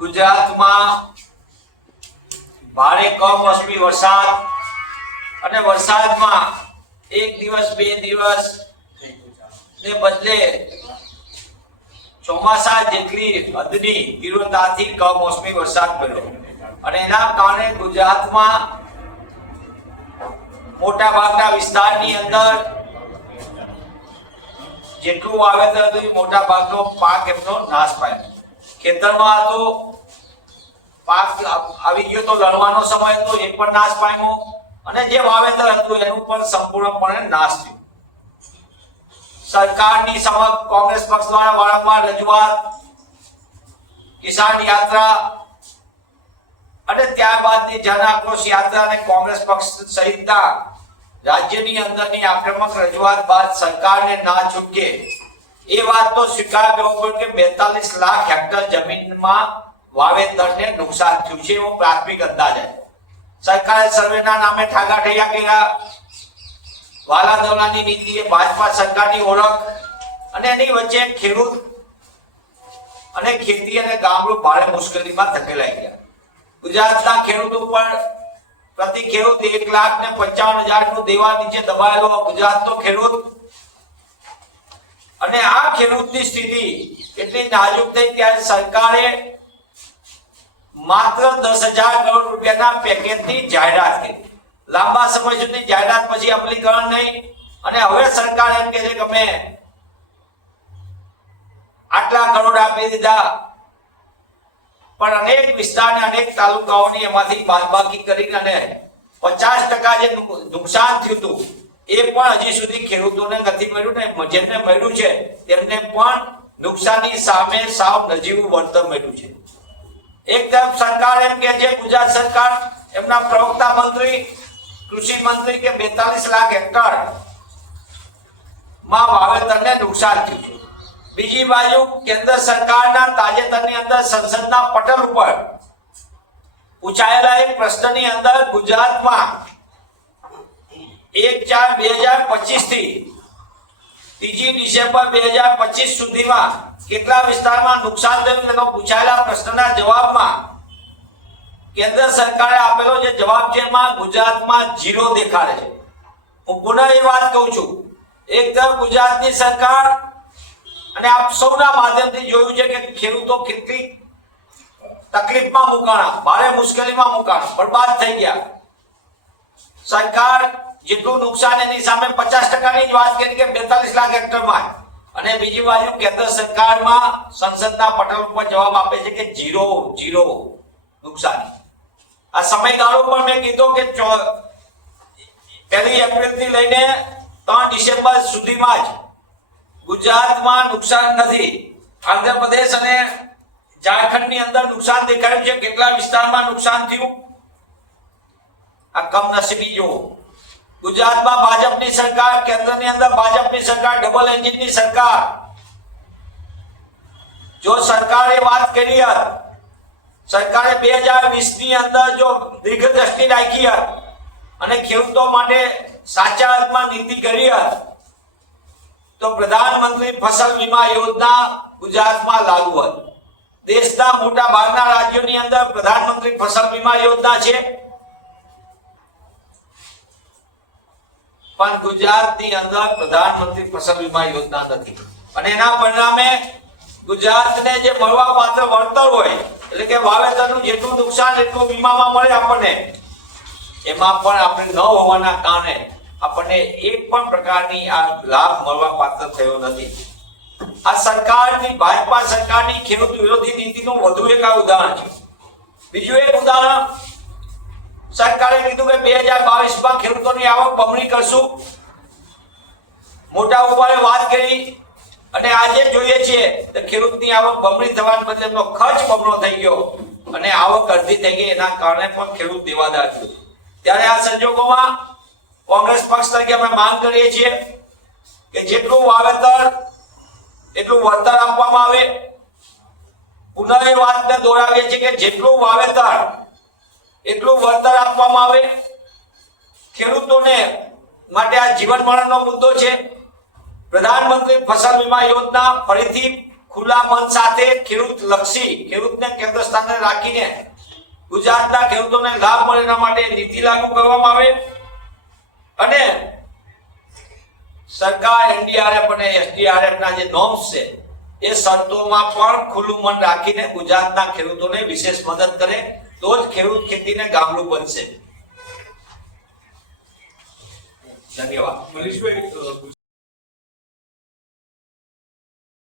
ગુજરાતમાં ભારે કમોસમી વરસાદ અને વરસાદમાં એક દિવસ, બે દિવસ ને બદલે ચોમાસા જેટલી હદની તીવ્રતાથી કમોસમી વરસાદ પડ્યો. અને એના કારણે ગુજરાતમાં મોટા ભાગના વિસ્તારની અંદર જેટલું વાવેતર હતું મોટા ભાગનો પાક એમનો નાશ પામ્યો ખેતરમાં હતો પાક આવી ગયો તો લડવાનો સમય હતો, એ પણ નાશ પામ્યો. અને જે વાવેતર હતું, એનું પણ સંપૂર્ણપણે નાશ થયો. સરકારની સમક્ષ, કોંગ્રેસ પક્ષ દ્વારા વારંવાર રજૂઆત, કિસાન યાત્રા, અને ત્યારબાદની જન આક્રોશ યાત્રા અને કોંગ્રેસ પક્ષ સહિતના રાજ્યની અંદરની આક્રમક રજૂઆત બાદ સરકારને ના છૂટકે એ વાત તો સ્વીકાર કરવો પડે કે બેતાલીસ લાખ હેક્ટર જમીનમાં વાવેતરને નુકસાન થયું છે એવો પ્રાથમિક અંદાજ સરકારે સર્વેના નામે ઠાગાઠૈયા કર્યા. વાલા દવલાની નીતિ એ ભાજપા સરકારની ઓળખ અને એની વચ્ચે ખેડૂત અને ખેતી અને ગામડું ભારે મુશ્કેલીમાં ધકેલાઈ ગયા. ગુજરાતના ખેડૂતો પર પ્રતિ ખેડૂત એક લાખ ને પંચાવન હજારનું દેવા નીચે દબાયેલો ગુજરાતનો ખેડૂત. અને આ ખેડૂતની સ્થિતિ એટલી નાજુક થઈ ત્યારે સરકારે માત્ર દસ હજાર કરોડ રૂપિયાના પેકેજની જાહેરાત કરી. લાંબા સમય સુધી જાહેરાત પછી અમલીકરણ નહીં. અને હવે સરકાર એમ કહે છે કે અમે આટલા કરોડ આપી દીધા. પણ અનેક વિસ્તારને, અનેક તાલુકાઓની એમાંથી બાદબાકી કરીને અને પચાસ ટકા જે નુકસાન થયું હતું, એ પણ હજી સુધી ખેડૂતોને નથી મળ્યું ને જેમને મળ્યું છે, તેમને પણ નુકસાનની સામે સાવ નજીવું વળતર મળ્યું છે. એક તરફ સરકાર એમ કે છે, ગુજરાત સરકાર એમના પ્રવક્તા મંત્રી, કૃષિ મંત્રી કે બેતાલીસ લાખ હેક્ટરમાં વાવેતરને નુકસાન થયું છે. બીજી બાજુ કેન્દ્ર સરકારના તાજેતરની અંદર સંસદના પટલ ઉપર પૂછાયેલા એક પ્રશ્નની અંદર ગુજરાતમાં એક ચાર બે હજાર પચીસથી ત્રીજી ડિસેમ્બર બે હજાર પચીસ સુધીમાં કેટલા વિસ્તારમાં નુકસાન થયું તેનો પૂછાયેલા પ્રશ્નના જવાબમાં કેન્દ્ર સરકારે આપેલો જે જવાબ છે એમાં ગુજરાતમાં ઝીરો દેખાડે છે. હું પુનઃ એ વાત કહું છું. એક તરફ ગુજરાતની સરકાર અને આપ સૌના માધ્યમથી જોયું છે કે ખેડૂતો કેટલી તકલીફમાં મુકાણા, ભારે મુશ્કેલીમાં મુકાણા, બરબાદ થઈ ગયા. સરકાર જેટલું નુકસાન એની સામે પચાસ ટકાની જ વાત કરી કે બેતાલીસ લાખ હેક્ટરમાં અને બીજી બાજુ કેન્દ્ર સરકારમાં સંસદના પટલ ઉપર જવાબ આપે છે કે જીરો જીરો નુકસાન. આ સમયગાળો પણ મેં કીધો કે પહેલી એપ્રિલથી લઈને ત્રણ ડિસેમ્બર સુધીમાં જ ગુજરાતમાં નુકસાન નથી. આંધ્રપ્રદેશ અને ઝારખંડની અંદર નુકસાન દેખાયું છે. કેટલા વિસ્તારમાં નુકસાન થયું? આ કમનસીબી જુઓ. ગુજરાતમાં ભાજપની સરકાર, કેન્દ્રની અંદર ભાજપની સરકાર ડબલ એન્જિનની સરકાર. જો સરકારે વાત કરી હત સરકારે બે હજાર વીસની અંદર જો દીર્ઘ દ્રષ્ટિ રાખી હત અને ખેડૂતો માટે સાચા અર્થમાં નીતિ કરી હોત તો પ્રધાનમંત્રી ફસલ વીમા યોજના ગુજરાતમાં લાગુ હતી દેશના મોટા ભાગના રાજ્યોની અંદર પ્રધાનમંત્રી ફસલ વીમા યોજના છે. પણ ગુજરાતની અંદર પ્રધાનમંત્રી ફસલ વીમા યોજના નથી. અને એના પરિણામે ગુજરાતને જે મળવા પાત્ર વળતર હોય, એટલે કે વાવેતરનું જેટલું નુકસાન એટલું વીમામાં મળે આપણને. એમાં પણ આપણે ન હોવાના કારણે આપણને એક પણ પ્રકારની આ લાભ મળવા પાત્ર થયો નથી. આ સરકારની, ભાજપા સરકારની ખેડૂત વિરોધી નીતિનું વધુ એક આ ઉદાહરણ છે. બીજું એક ઉદાહરણ, સરકારે કીધું કે બે હજાર બાવીસમાં ખેડૂતોની આવક બમણી કરશું. મોટા ઉપાડે વાત કરી, અને આજે જોઈએ છીએ તો ખેડૂતની આવક બમણી થવાને બદલે એમનો ખર્ચ બમણો થઈ ગયો, અને આવક અડધી થઈ ગઈ, એના કારણે પણ ખેડૂત દેવાદાર થયો ત્યારે આ સંજોગોમાં કોંગ્રેસ પક્ષ તરીકે અમે માંગ કરીએ છીએ કે જેટલું વાવેતર, એટલું વળતર આપવામાં આવે. પુનઃ એ વાતને દોહરાવીએ છીએ કે જેટલું વાવેતર, એટલું વળતર આપવામાં આવે. ખેડૂતોને માટે આ જીવન મરણનો મુદ્દો છે. પ્રધાનમંત્રી ફસલ વીમા યોજના ફરીથી ખુલ્લા મન સાથે ખેડૂત લક્ષી, ખેડૂતને કેન્દ્ર સ્થાને રાખીને ગુજરાતના ખેડૂતોને લાભ મળે માટે નીતિ લાગુ કરવામાં આવે. અને સરકાર, એનડીઆરએફ અને એસડીઆરએફ ના જે નોમ્સ છે, એ શરતોમાં પણ ખુલ્લું મન રાખીને ગુજરાતના ખેડૂતોને વિશેષ મદદ કરે, તો જ ખેડૂત ખેતીને ગામડું બનશે. ધન્યવાદ.